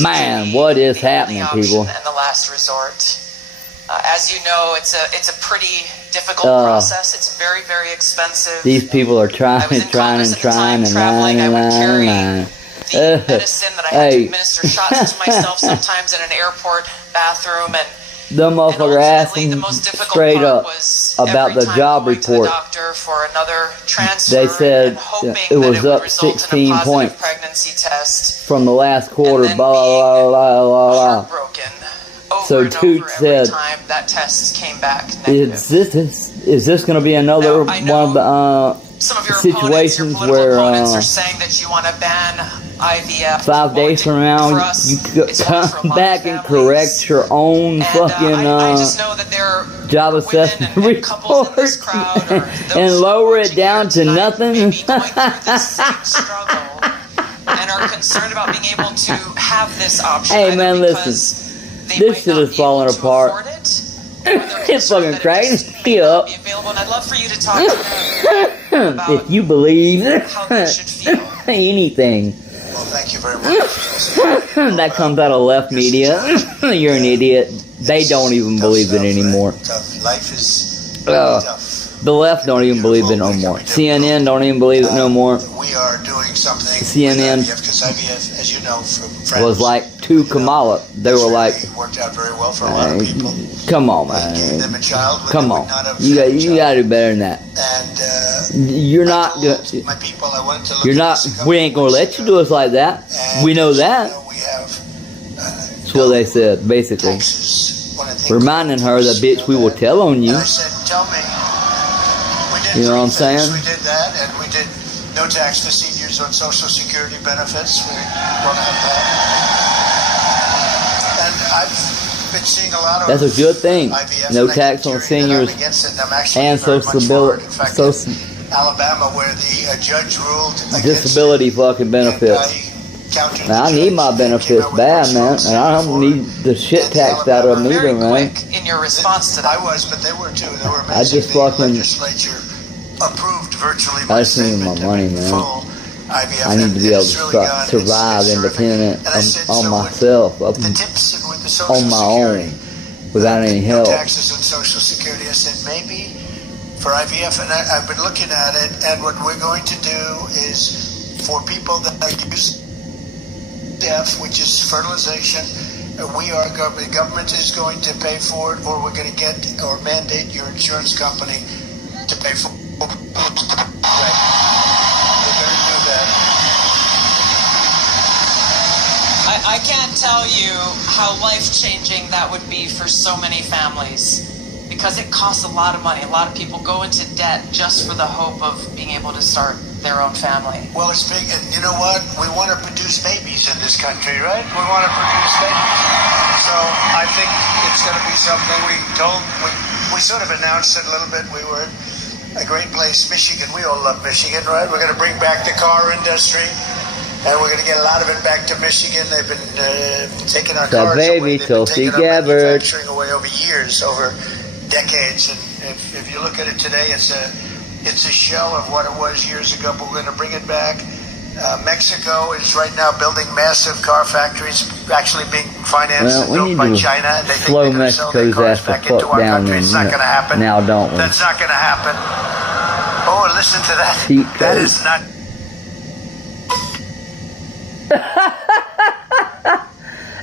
Man, what is happening, people? And the last resort. As you know, it's a pretty difficult process. It's very, very expensive. These people are trying and lying. I would carry the medicine that I had to administer shots to myself sometimes in an airport bathroom, and the motherfucker asked him straight up about the job report. They said it was up 16 points from the last quarter. Blah blah blah blah blah. So dude said, that test came back "Is this going to be another one of the situations where are saying that you want to ban IVF 5 days from now you come back and correct your own fucking I just know that job assessment report and lower it down to nothing?" And are concerned about being able to have this option. Hey man, listen. This shit is falling apart. It's fucking crazy. Yup. I'd love for you to talk to them about if you believe how they should feel. anything. Well, thank you very much. That comes out of left media. You're an idiot. They don't even believe it anymore. Life is tough. The left don't even believe it no more. CNN don't even believe it no more. We are doing something. CNN because IVF, as you know, from friends, was like to Kamala. They were like, worked out very well for a lot of people. "Come on, Gave man. them a child. Come on. You gotta do better than that. And You're not good. my people, I wanted to look You're at not. this We ain't gonna let you do us like that. We know that." We have. That's what they said, basically. Taxes, Reminding her that, bitch, we will tell on you. And I said, tell me. We did You know what I'm three things. saying? We did that, and we did no tax to seniors on Social Security benefits. We brought up that. And I've been seeing a lot of That's a good thing. IVF, No and I tax keep on hearing that I'm seniors against it, and I'm actually and very Social much for it. In Security, fact, Alabama, where the judge ruled against disability fucking benefits. Now, I need my benefits bad, man, and I don't need the shit taxed out of them either, man. In your response to I that, was, but they were too. They were I just the fucking- legislature approved virtually I my just need my statement money, in man. full IVF, I need to be able and it's to really gone. survive It's terrific. independent And I said, on so myself, with the tips and with the Social on my Security, own, without any no help. taxes on Social Security. I said maybe for IVF, and I've been looking at it. And what we're going to do is for people that use IVF, which is fertilization, we are the government is going to pay for it, or we're going to get or mandate your insurance company to pay for it. Right. We're going to do that. I can't tell you how life-changing that would be for so many families, because it costs a lot of money. A lot of people go into debt just for the hope of being able to start their own family. Well, it's big, and you know what? We want to produce babies in this country, right? We want to produce babies. So I think it's going to be something we sort of announced it a little bit. We were at a great place, Michigan. We all love Michigan, right? We're going to bring back the car industry, and we're going to get a lot of it back to Michigan. They've been taking our cars away. They've been taking our manufacturing away over years, over decades. And if you look at it today, it's a shell of what it was years ago, but we're going to bring it back. Mexico is right now building massive car factories, actually being financed and built by China. And they think they're going to sell their cars back into our country. It's not going to happen. Now, don't we? That's not going to happen. Oh, listen to that. That is not...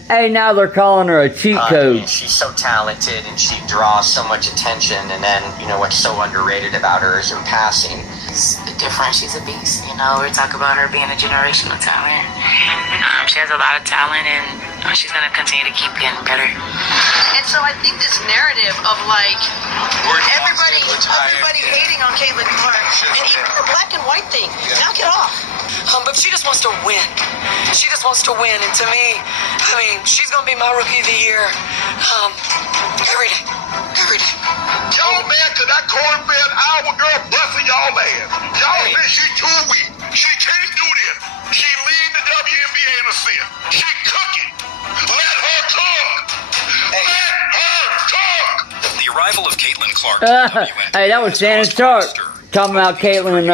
Hey, now they're calling her a cheat code. She's so talented and she draws so much attention, and then, you know, what's so underrated about her is her passing. It's different. She's a beast, you know. We talk about her being a generational talent. She has a lot of talent, and she's going to continue to keep getting better. And so I think this narrative of like everybody hating on Caitlin Clark, and even the black and white thing, knock it off. But she just wants to win. She just wants to win, and to me, I mean, she's gonna be my rookie of the year. Every day. Y'all mad cause that corn-fed Iowa girl busting y'all mad. Y'all think she too weak. She can't do this. She lead the WNBA in assist. She cooking. Let her cook. Let her cook. The arrival of Caitlin Clark. Hey, that was Shannon Sharp talking about Caitlin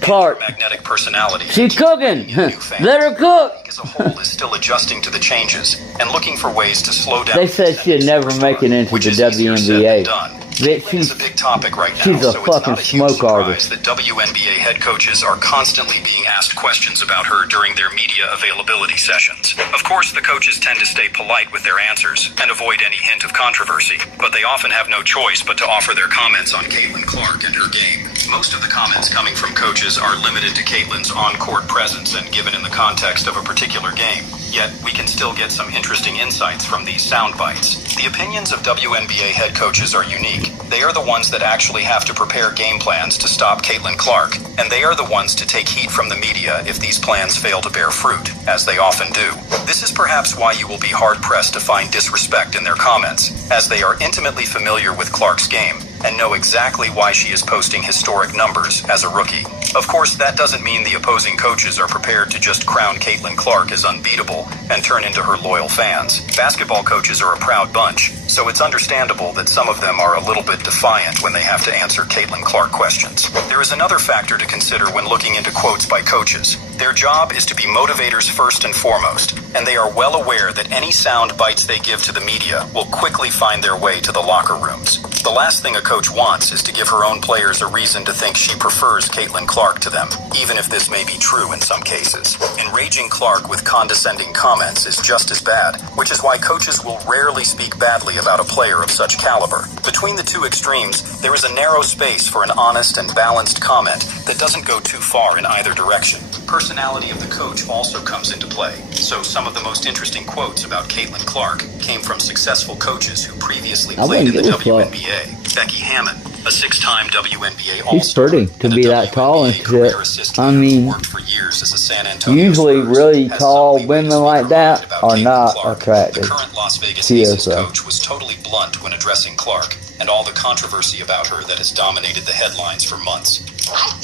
Clark. Magnetic personality. She's cooking. Let her cook. as a whole is still adjusting to the changes and looking for ways to slow down. They said she'd never make it into the WNBA. Caitlyn is a big topic right now, she's a so fucking it's not a huge smoke artist. surprise that WNBA head coaches are constantly being asked questions about her during their media availability sessions. Of course, the coaches tend to stay polite with their answers and avoid any hint of controversy, but they often have no choice but to offer their comments on Caitlin Clark and her game. Most of the comments coming from coaches are limited to Caitlyn's on-court presence and given in the context of a particular game. Yet, we can still get some interesting insights from these sound bites. The opinions of WNBA head coaches are unique. They are the ones that actually have to prepare game plans to stop Caitlin Clark, and they are the ones to take heat from the media if these plans fail to bear fruit, as they often do. This is perhaps why you will be hard-pressed to find disrespect in their comments, as they are intimately familiar with Clark's game and know exactly why she is posting historic numbers as a rookie. Of course, that doesn't mean the opposing coaches are prepared to just crown Caitlin Clark as unbeatable and turn into her loyal fans. Basketball coaches are a proud bunch, so it's understandable that some of them are a little bit defiant when they have to answer Caitlin Clark questions. There is another factor to consider when looking into quotes by coaches. Their job is to be motivators first and foremost, and they are well aware that any sound bites they give to the media will quickly find their way to the locker rooms. The last thing a coach wants is to give her own players a reason to think she prefers Caitlin Clark to them, even if this may be true in some cases. Enraging Clark with condescending comments is just as bad, which is why coaches will rarely speak badly about a player of such caliber. Between the two extremes, there is a narrow space for an honest and balanced comment that doesn't go too far in either direction. Personality of the coach also comes into play, so some of the most interesting quotes about Caitlin Clark came from successful coaches who previously played in the WNBA. Becky Hammon, a six-time WNBA All-Star. He's pretty to be that tall and shit. I mean, worked for years as a San Antonio usually Spurs, really has tall some women leeway like to that comment about are Caitlin not Clark. attractive. The current Las Vegas She is, Aces though. coach was totally blunt when addressing Clark and all the controversy about her that has dominated the headlines for months. I think